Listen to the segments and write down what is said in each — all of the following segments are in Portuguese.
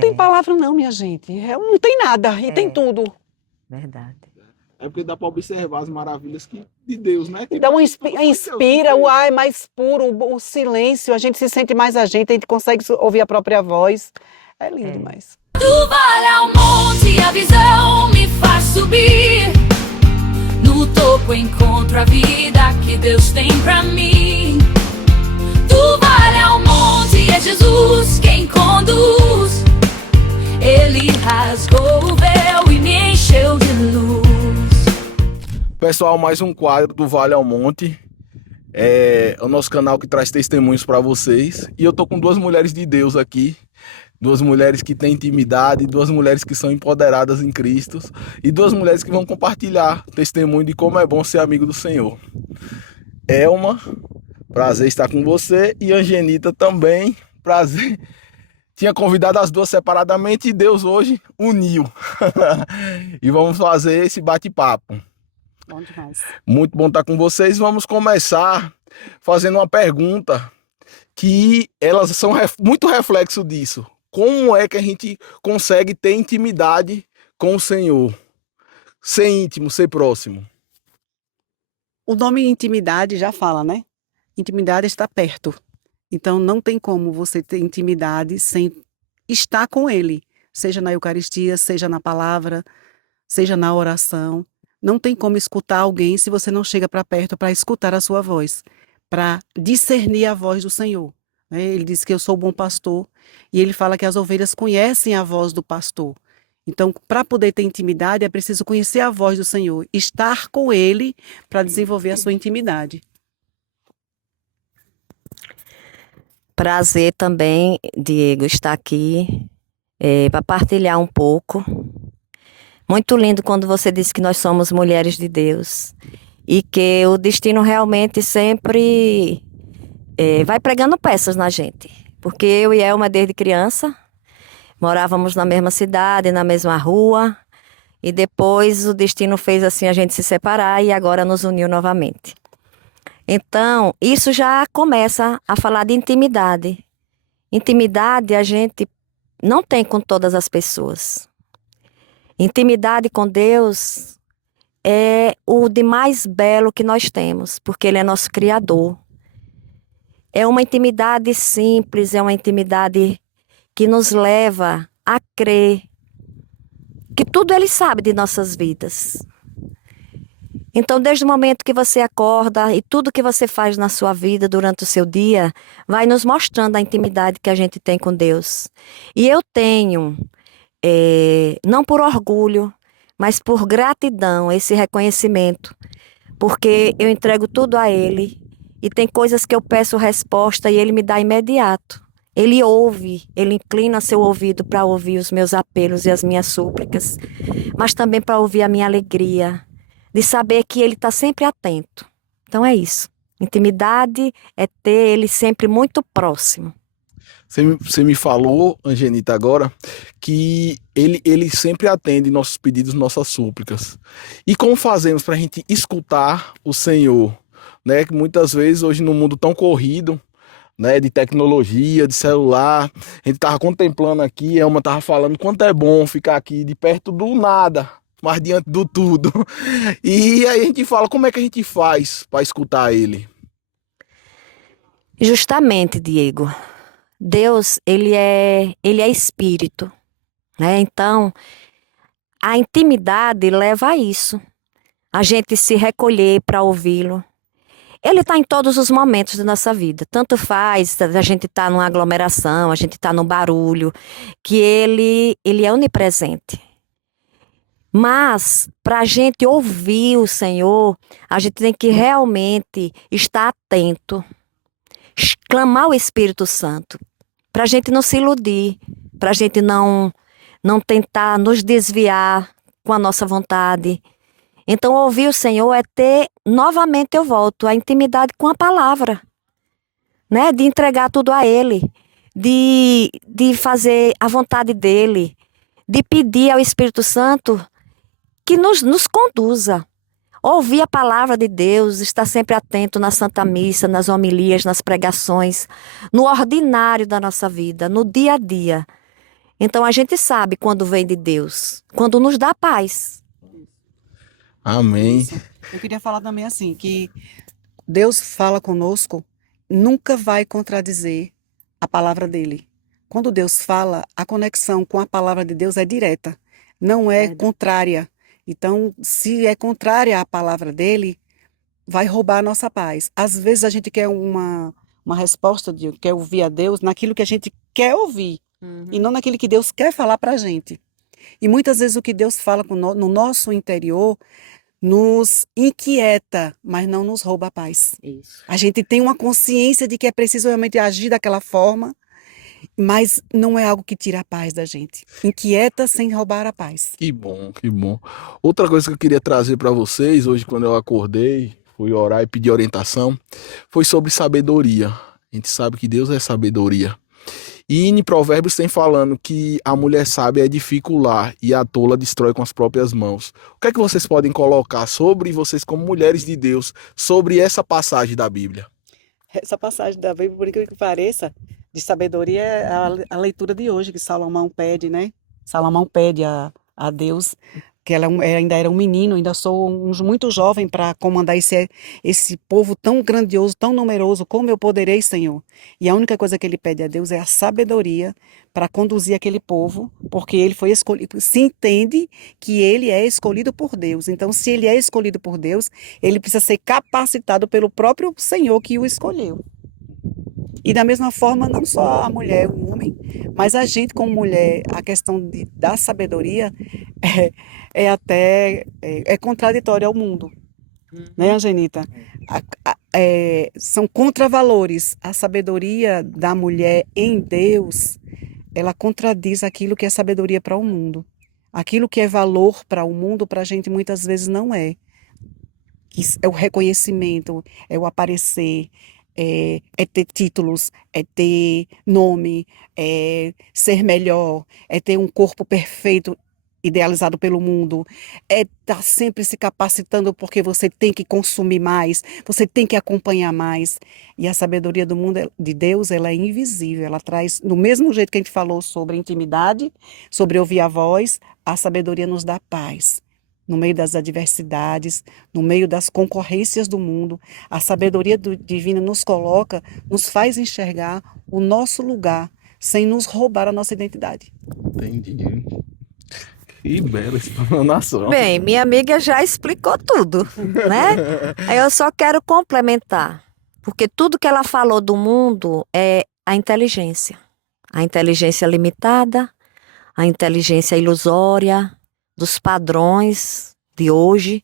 tem É, palavra não, minha gente. Não tem nada e tem é, tudo. verdade. É porque dá para observar as maravilhas de Deus, né? Então Tudo foi Deus que inspira, o fez. ar é mais puro, o silêncio, a gente se sente mais a gente consegue ouvir a própria voz. É lindo É. demais. Do vale ao monte, a visão me faz subir. No topo encontro a vida que Deus tem pra mim. Do vale ao monte, é Jesus quem conduz. Ele rasgou o véu e me encheu de luz. Pessoal, mais um quadro do Vale ao Monte. É o nosso canal que traz testemunhos para vocês. E eu tô com duas mulheres de Deus aqui. Duas mulheres que têm intimidade, duas mulheres que são empoderadas em Cristo e duas mulheres que vão compartilhar testemunho de como é bom ser amigo do Senhor. Elma, prazer estar com você, e Angenita também, prazer. Tinha convidado as duas separadamente e Deus hoje uniu. E vamos fazer esse bate-papo. Bom demais. Muito bom estar com vocês. Vamos começar fazendo uma pergunta que elas são muito reflexo disso. Como é que a gente consegue ter intimidade com o Senhor? Ser íntimo, ser próximo. O nome intimidade já fala, né? Intimidade está perto. Então não tem como você ter intimidade sem estar com ele, seja na Eucaristia, seja na palavra, seja na oração. Não tem como escutar alguém se você não chega para perto para escutar a sua voz, para discernir a voz do Senhor. Né? Ele diz que eu sou o bom pastor e ele fala que as ovelhas conhecem a voz do pastor. Então, para poder ter intimidade, é preciso conhecer a voz do Senhor, estar com ele para desenvolver a sua intimidade. Prazer também, Diego, estar aqui para partilhar um pouco. Muito lindo quando você disse que nós somos mulheres de Deus e que o destino realmente sempre vai pregando peças na gente. Porque eu e Elma, desde criança, morávamos na mesma cidade, na mesma rua, e depois o destino fez assim a gente se separar e agora nos uniu novamente. Então, isso já começa a falar de intimidade. Intimidade a gente não tem com todas as pessoas. Intimidade com Deus é o de mais belo que nós temos, porque Ele é nosso Criador. É uma intimidade simples, é uma intimidade que nos leva a crer que tudo Ele sabe de nossas vidas. Então, desde o momento que você acorda e tudo que você faz na sua vida durante o seu dia, vai nos mostrando a intimidade que a gente tem com Deus. E eu tenho, não por orgulho, mas por gratidão, esse reconhecimento, porque eu entrego tudo a Ele e tem coisas que eu peço resposta e Ele me dá imediato. Ele ouve, Ele inclina seu ouvido para ouvir os meus apelos e as minhas súplicas, mas também para ouvir a minha alegria, de saber que Ele está sempre atento. Então é isso. Intimidade é ter Ele sempre muito próximo. Você me falou, Angenita, agora, que ele sempre atende nossos pedidos, nossas súplicas. E como fazemos para a gente escutar o Senhor? Né? Que muitas vezes, hoje, no mundo tão corrido, né, de tecnologia, de celular, a gente estava contemplando aqui, a Elma estava falando quanto é bom ficar aqui de perto do nada, mas diante do tudo. E aí a gente fala, como é que a gente faz para escutar Ele? Justamente, Diego, Deus, ele é espírito, né? Então, a intimidade leva a isso. A gente se recolher para ouvi-lo. Ele está em todos os momentos da nossa vida. Tanto faz a gente estar numa aglomeração, a gente está num barulho, que ele é onipresente. Mas, para a gente ouvir o Senhor, a gente tem que realmente estar atento, clamar o Espírito Santo, para a gente não se iludir, para a gente não tentar nos desviar com a nossa vontade. Então, ouvir o Senhor é ter, novamente eu volto, a intimidade com a palavra, né? De entregar tudo a Ele, de fazer a vontade dEle, de pedir ao Espírito Santo que nos conduza. Ouvir a palavra de Deus, estar sempre atento na Santa Missa, nas homilias, nas pregações, no ordinário da nossa vida, no dia a dia. Então a gente sabe quando vem de Deus, quando nos dá paz. Amém. Isso. Eu queria falar também assim, que Deus fala conosco, nunca vai contradizer a palavra dele. Quando Deus fala, a conexão com a palavra de Deus é direta, não é Verdade. contrária. Então, se é contrária à palavra dele, vai roubar a nossa paz. Às vezes a gente quer uma resposta, quer ouvir a Deus naquilo que a gente quer ouvir, e não naquilo que Deus quer falar para a gente. E muitas vezes o que Deus fala no nosso interior nos inquieta, mas não nos rouba a paz. Isso. A gente tem uma consciência de que é preciso realmente agir daquela forma, mas não é algo que tira a paz da gente. Inquieta sem roubar a paz. Que bom, que bom. Outra coisa que eu queria trazer para vocês hoje, quando eu acordei, fui orar e pedir orientação, foi sobre sabedoria. A gente sabe que Deus é sabedoria. E em Provérbios tem falando que a mulher sábia edifica o lar e a tola destrói com as próprias mãos. O que é que vocês podem colocar sobre vocês como mulheres de Deus, sobre essa passagem da Bíblia? Essa passagem da Bíblia, por incrível que pareça, de sabedoria é a leitura de hoje que Salomão pede, né? Salomão pede a Deus, que ela ainda era um menino, ainda sou muito jovem para comandar esse povo tão grandioso, tão numeroso, como eu poderei, Senhor? E a única coisa que ele pede a Deus é a sabedoria para conduzir aquele povo, porque ele foi escolhido, se entende que ele é escolhido por Deus. Então, se ele é escolhido por Deus, ele precisa ser capacitado pelo próprio Senhor que o escolheu. E da mesma forma, não só a mulher, o homem, mas a gente como mulher, a questão da sabedoria é contraditória ao mundo, né, Angenita? São contravalores. A sabedoria da mulher em Deus, ela contradiz aquilo que é sabedoria para o mundo. Aquilo que é valor para o mundo, para a gente muitas vezes não é. É o reconhecimento, é o aparecer, é ter títulos, é ter nome, é ser melhor, é ter um corpo perfeito, idealizado pelo mundo, é estar sempre se capacitando porque você tem que consumir mais, você tem que acompanhar mais. E a sabedoria do mundo, de Deus, ela é invisível, ela traz, do mesmo jeito que a gente falou sobre intimidade, sobre ouvir a voz, a sabedoria nos dá paz. No meio das adversidades, no meio das concorrências do mundo, a sabedoria divina nos coloca, nos faz enxergar o nosso lugar, sem nos roubar a nossa identidade. Entendi. Que bela explanação. Bem, minha amiga já explicou tudo, né? Aí eu só quero complementar, porque tudo que ela falou do mundo é a inteligência limitada, a inteligência ilusória, dos padrões de hoje.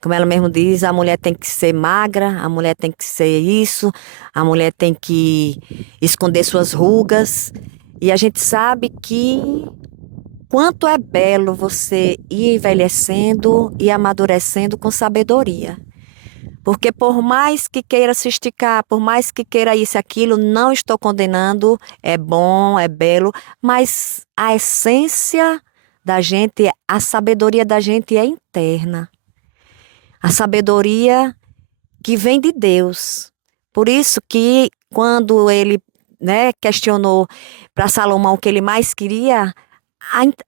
Como ela mesmo diz, a mulher tem que ser magra, a mulher tem que ser isso, a mulher tem que esconder suas rugas. E a gente sabe que quanto é belo você ir envelhecendo e amadurecendo com sabedoria. Porque por mais que queira se esticar, por mais que queira isso e aquilo, não estou condenando, é bom, é belo, mas a essência da gente, a sabedoria da gente é interna. A sabedoria que vem de Deus. Por isso que quando ele, né, questionou para Salomão o que ele mais queria,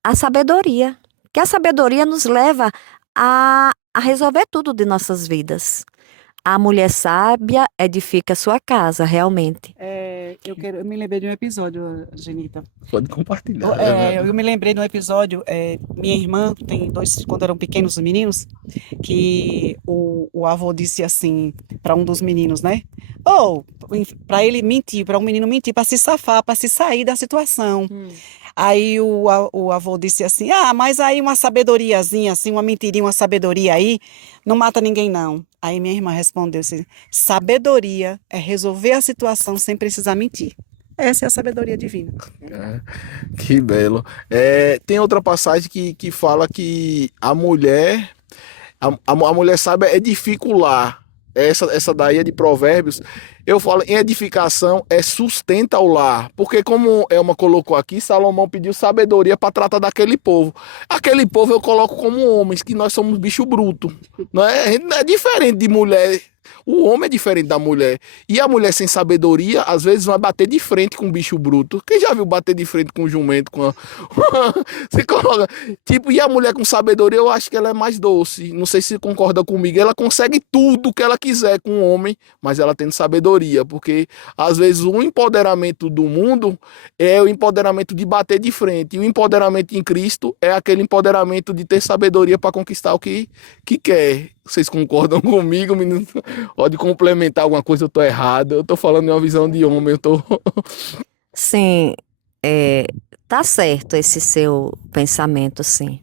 a sabedoria. Que a sabedoria nos leva a resolver tudo de nossas vidas. A mulher sábia edifica sua casa, realmente. Eu me lembrei de um episódio, Genita. Pode compartilhar. Eu me lembrei de um episódio, minha irmã tem quando eram pequenos os meninos, que o avô disse assim para um dos meninos, né? Para ele mentir, para um menino mentir, para se safar, para se sair da situação. Aí o avô disse assim, mas aí uma sabedoriazinha, assim, uma mentirinha, uma sabedoria aí, não mata ninguém não. Aí minha irmã respondeu assim, sabedoria é resolver a situação sem precisar mentir. Essa é a sabedoria divina. Que belo. Tem outra passagem que fala que a mulher sábia edifica o lar. Essa daí é de Provérbios. Eu falo em edificação, sustenta o lar. Porque como Elma colocou aqui, Salomão pediu sabedoria para tratar daquele povo. Aquele povo eu coloco como homens, que nós somos bicho bruto. Não é diferente de mulher. O homem é diferente da mulher. E a mulher sem sabedoria, às vezes, vai bater de frente com um bicho bruto. Quem já viu bater de frente com um jumento? Você coloca... Tipo, e a mulher com sabedoria, eu acho que ela é mais doce. Não sei se você concorda comigo. Ela consegue tudo que ela quiser com o homem, mas ela tem sabedoria. Porque, às vezes, o empoderamento do mundo é o empoderamento de bater de frente. E o empoderamento em Cristo é aquele empoderamento de ter sabedoria para conquistar o que quer. Vocês concordam comigo, menino? Pode complementar alguma coisa, eu tô errado. Eu tô falando de uma visão de homem, eu tô... Sim, tá certo esse seu pensamento, sim.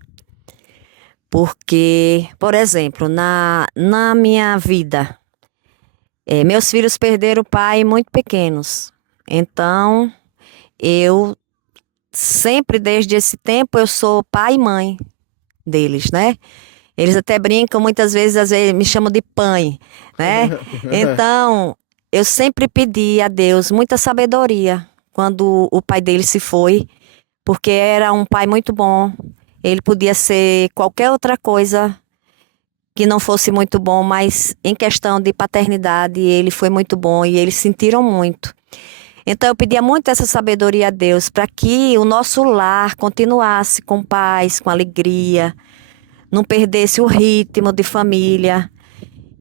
Porque, por exemplo, na minha vida, meus filhos perderam o pai muito pequenos. Então, eu sempre, desde esse tempo, eu sou pai e mãe deles, né? Eles até brincam, muitas vezes, às vezes me chamam de pai, né? Então, eu sempre pedi a Deus muita sabedoria quando o pai dele se foi, porque era um pai muito bom. Ele podia ser qualquer outra coisa que não fosse muito bom, mas em questão de paternidade, ele foi muito bom e eles sentiram muito. Então, eu pedia muito essa sabedoria a Deus para que o nosso lar continuasse com paz, com alegria, não perdesse o ritmo de família.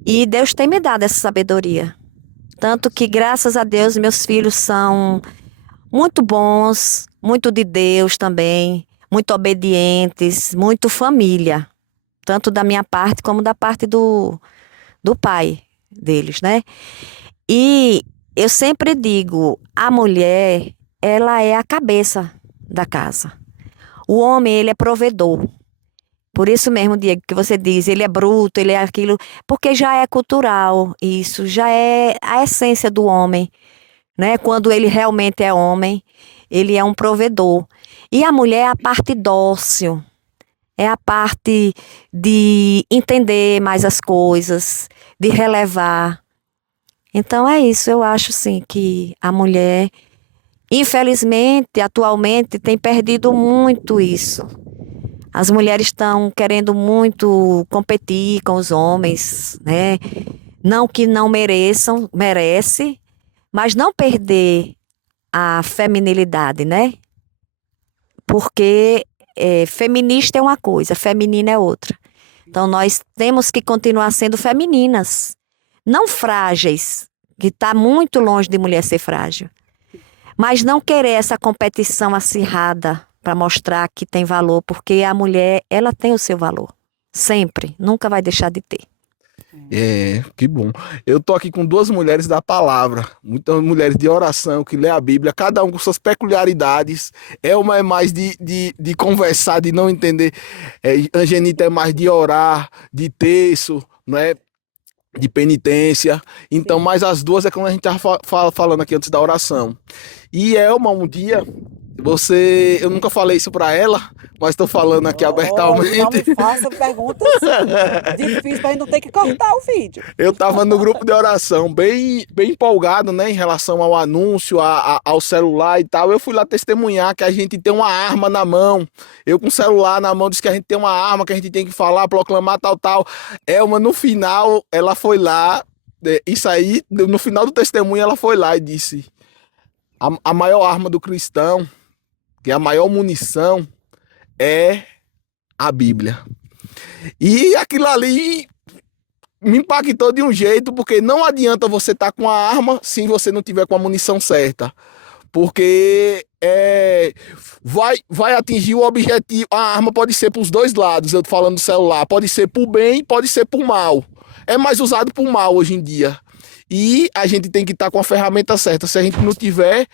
E Deus tem me dado essa sabedoria. Tanto que, graças a Deus, meus filhos são muito bons, muito de Deus também, muito obedientes, muito família. Tanto da minha parte como da parte do pai deles, né? E eu sempre digo, a mulher, ela é a cabeça da casa. O homem, ele é provedor. Por isso mesmo, Diego, que você diz, ele é bruto, ele é aquilo, porque já é cultural, isso já é a essência do homem, né? Quando ele realmente é homem, ele é um provedor. E a mulher é a parte dócil, é a parte de entender mais as coisas, de relevar. Então é isso, eu acho sim que a mulher, infelizmente, atualmente, tem perdido muito isso. As mulheres estão querendo muito competir com os homens, né? Não que não mereçam, merece, mas não perder a feminilidade, né? Porque feminista é uma coisa, feminina é outra. Então nós temos que continuar sendo femininas, não frágeis, que está muito longe de mulher ser frágil, mas não querer essa competição acirrada para mostrar que tem valor, porque a mulher, ela tem o seu valor, sempre, nunca vai deixar de ter. Que bom. Eu tô aqui com duas mulheres da palavra, muitas mulheres de oração que lê a Bíblia, cada um com suas peculiaridades. Uma é mais de conversar, de não entender. Angenita é mais de orar, de terço, né? De penitência. Então, mas as duas é como a gente estava falando aqui antes da oração. E Elma, um dia, eu nunca falei isso para ela, mas estou falando aqui abertamente. Não me faça perguntas difíceis para não ter que cortar o vídeo. Eu estava no grupo de oração, bem empolgado, né, em relação ao anúncio, ao celular e tal. Eu fui lá testemunhar que a gente tem uma arma na mão. Eu com o celular na mão disse que a gente tem uma arma, que a gente tem que falar, proclamar, tal. Elma, no final, ela foi lá, isso aí, no final do testemunho, ela foi lá e disse: a maior arma do cristão, que é a maior munição, é a Bíblia. E aquilo ali me impactou de um jeito, porque não adianta você estar com a arma se você não tiver com a munição certa. Porque vai atingir o objetivo. A arma pode ser para os dois lados, eu tô falando do celular. Pode ser para o bem, pode ser para o mal. É mais usado para o mal hoje em dia. E a gente tem que estar com a ferramenta certa. Se a gente não tiver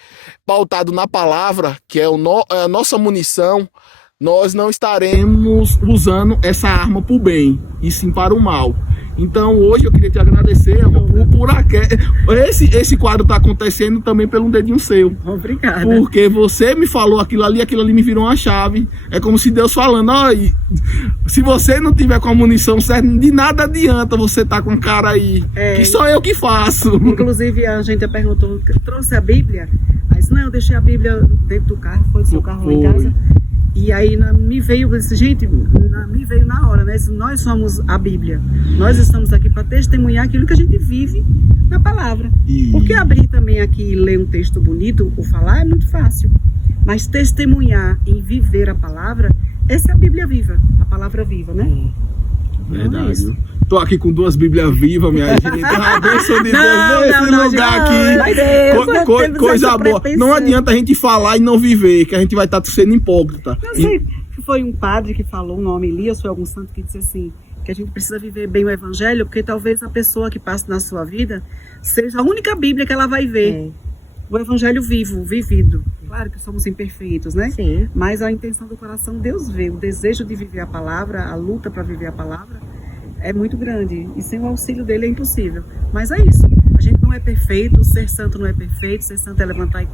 pautado na palavra, que é a nossa munição, nós não estaremos usando essa arma para o bem, e sim para o mal. Então hoje eu queria te agradecer, por esse quadro está acontecendo também pelo dedinho seu. Obrigada. Porque você me falou aquilo ali me virou uma chave. É como se Deus falando: olha, se você não tiver com a munição certa, de nada adianta você tá com um cara aí, que sou eu que faço. Inclusive a gente perguntou, trouxe a Bíblia? Mas não, eu deixei a Bíblia dentro do carro, foi do seu carro lá em casa. E aí me veio, gente, me veio na hora, né? Nós somos a Bíblia. Nós estamos aqui para testemunhar aquilo que a gente vive na palavra. Porque abrir também aqui e ler um texto bonito, ou falar, é muito fácil. Mas testemunhar e viver a palavra, essa é a Bíblia viva, a palavra viva, né? Verdade. Tô aqui com 2 Bíblias vivas, minha gente. A bênção de Deus nesse lugar aqui. Coisa boa. Não adianta a gente falar e não viver, que a gente vai estar sendo hipócrita. Não sei se foi um padre que falou, um nome Elias, foi algum santo que disse assim, que a gente precisa viver bem o evangelho, porque talvez a pessoa que passe na sua vida seja a única Bíblia que ela vai ver. O evangelho vivo, vivido. Claro que somos imperfeitos, né? Sim. Mas a intenção do coração Deus vê. O desejo de viver a palavra, a luta para viver a palavra é muito grande. E sem o auxílio dele é impossível. Mas é isso. A gente não é perfeito, ser santo não é perfeito, ser santo é levantar,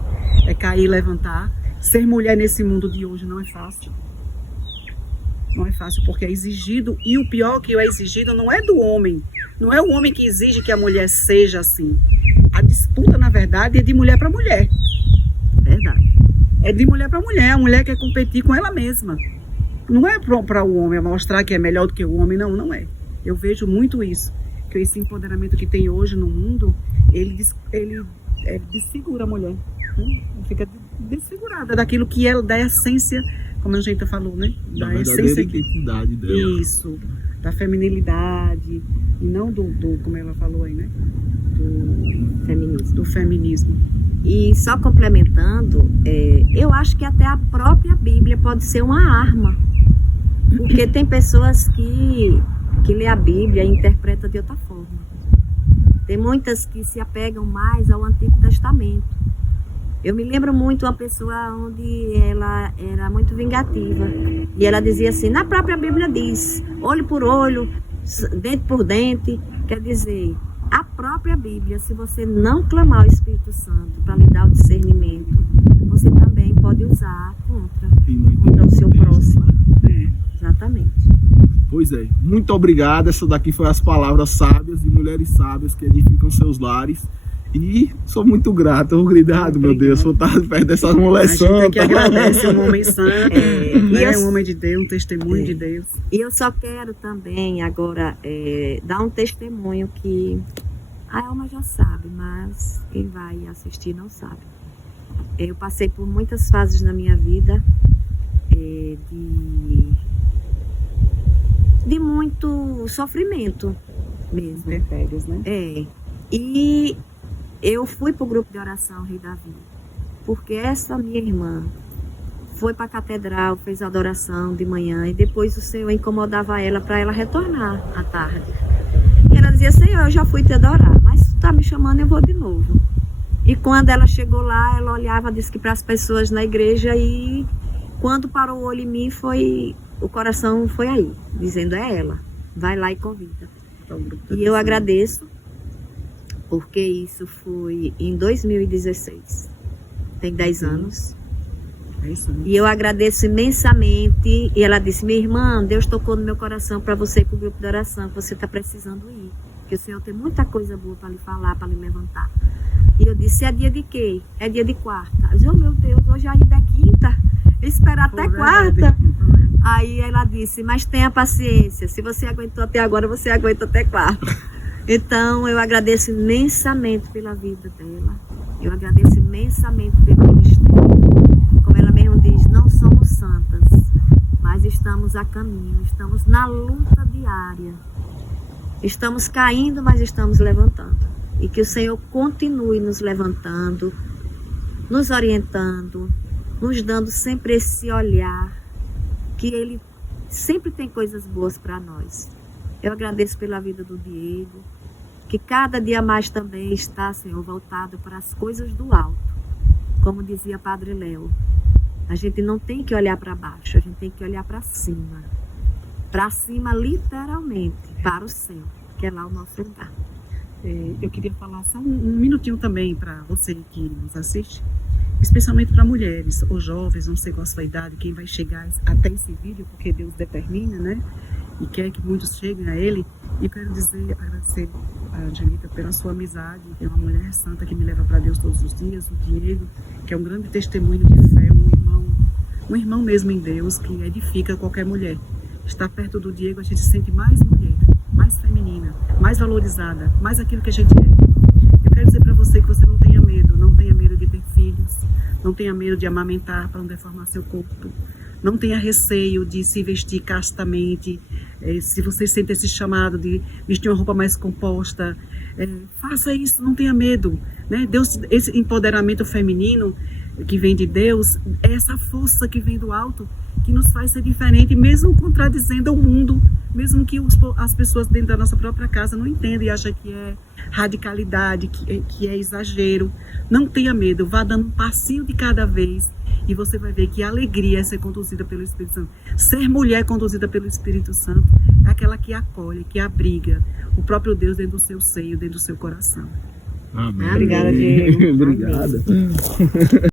é cair e levantar. Ser mulher nesse mundo de hoje não é fácil. Não é fácil porque é exigido. E o pior que é exigido não é do homem. Não é o homem que exige que a mulher seja assim. A disputa, na verdade, é de mulher para mulher. Verdade. É de mulher para mulher. A mulher quer competir com ela mesma. Não é para o homem mostrar que é melhor do que o homem, não, não é. Eu vejo muito isso. Que esse empoderamento que tem hoje no mundo, ele desfigura a mulher. Né? Fica desfigurada daquilo que é da essência, como a gente falou, né? Da essência, identidade dela. Isso. Da feminilidade. E não do como ela falou aí, né? Do feminismo. E só complementando, eu acho que até a própria Bíblia pode ser uma arma. Porque tem pessoas que lê a Bíblia e interpreta de outra forma. Tem muitas que se apegam mais ao Antigo Testamento. Eu me lembro muito uma pessoa onde ela era muito vingativa. E ela dizia assim, na própria Bíblia diz, olho por olho, dente por dente. Quer dizer, a própria Bíblia, se você não clamar ao Espírito Santo para lhe dar o discernimento, você também pode usar contra o seu próximo. Exatamente. Pois é. Muito obrigado. Essa daqui foi as palavras sábias de mulheres sábias que edificam seus lares. E sou muito grato, obrigado, meu Deus, por estar perto dessas mulheres santas. A gente que agradece um homem santo, né? Um homem de Deus, um testemunho de Deus. E eu só quero também agora dar um testemunho que a Elma já sabe, mas quem vai assistir não sabe. Eu passei por muitas fases na minha vida de muito sofrimento mesmo. Perfeitos, né? E eu fui para o grupo de oração Rei Davi, porque essa minha irmã foi para a catedral, fez a adoração de manhã e depois o Senhor incomodava ela para ela retornar à tarde. E ela dizia, Senhor, eu já fui te adorar, mas tu está me chamando, eu vou de novo. E quando ela chegou lá, ela olhava, disse que para as pessoas na igreja, e quando parou o olho em mim, o coração foi aí, dizendo, é ela, vai lá e convida. E eu agradeço, porque isso foi em 2016, tem 10 anos. E eu agradeço imensamente. E ela disse, minha irmã, Deus tocou no meu coração para você ir para o grupo de oração, que você está precisando ir. Que o Senhor tem muita coisa boa para lhe falar, para lhe levantar. E eu disse, é dia de quê? É dia de quarta. Eu disse, oh meu Deus, hoje ainda é quinta, esperar até quarta. Aí ela disse, mas tenha paciência, se você aguentou até agora, você aguenta até quarta. Então eu agradeço imensamente pela vida dela, eu agradeço imensamente pelo ministério. Como ela mesmo diz, não somos santas, mas estamos a caminho, estamos na luta diária. Estamos caindo, mas estamos levantando. E que o Senhor continue nos levantando, nos orientando, nos dando sempre esse olhar, que Ele sempre tem coisas boas para nós. Eu agradeço pela vida do Diego, que cada dia mais também está, Senhor, voltado para as coisas do alto. Como dizia Padre Léo, a gente não tem que olhar para baixo, a gente tem que olhar para cima. Para cima, literalmente, para o céu, que é lá o nosso lugar. Eu queria falar só um minutinho também para você que nos assiste, especialmente para mulheres ou jovens, não sei qual a sua idade, quem vai chegar até esse vídeo, porque Deus determina, né? E quer que muitos cheguem a Ele. E eu quero agradecer a Angelita pela sua amizade, é uma mulher santa que me leva para Deus todos os dias, o Diego, que é um grande testemunho de fé, um irmão um irmão mesmo em Deus que edifica qualquer mulher. Estar perto do Diego, a gente se sente mais mulher, mais feminina, mais valorizada, mais aquilo que a gente é. Eu quero dizer para você que você não tenha medo de ter filhos, não tenha medo de amamentar para não deformar seu corpo, não tenha receio de se vestir castamente. Se você sente esse chamado de vestir uma roupa mais composta, faça isso, não tenha medo, né? Deus, esse empoderamento feminino que vem de Deus, é essa força que vem do alto, que nos faz ser diferente, mesmo contradizendo o mundo, mesmo que as pessoas dentro da nossa própria casa não entendam e acham que é radicalidade, que é exagero. Não tenha medo, vá dando um passinho de cada vez e você vai ver que a alegria é ser conduzida pelo Espírito Santo. Ser mulher conduzida pelo Espírito Santo é aquela que acolhe, que abriga o próprio Deus dentro do seu seio, dentro do seu coração. Amém. Obrigada, Diego. Obrigada.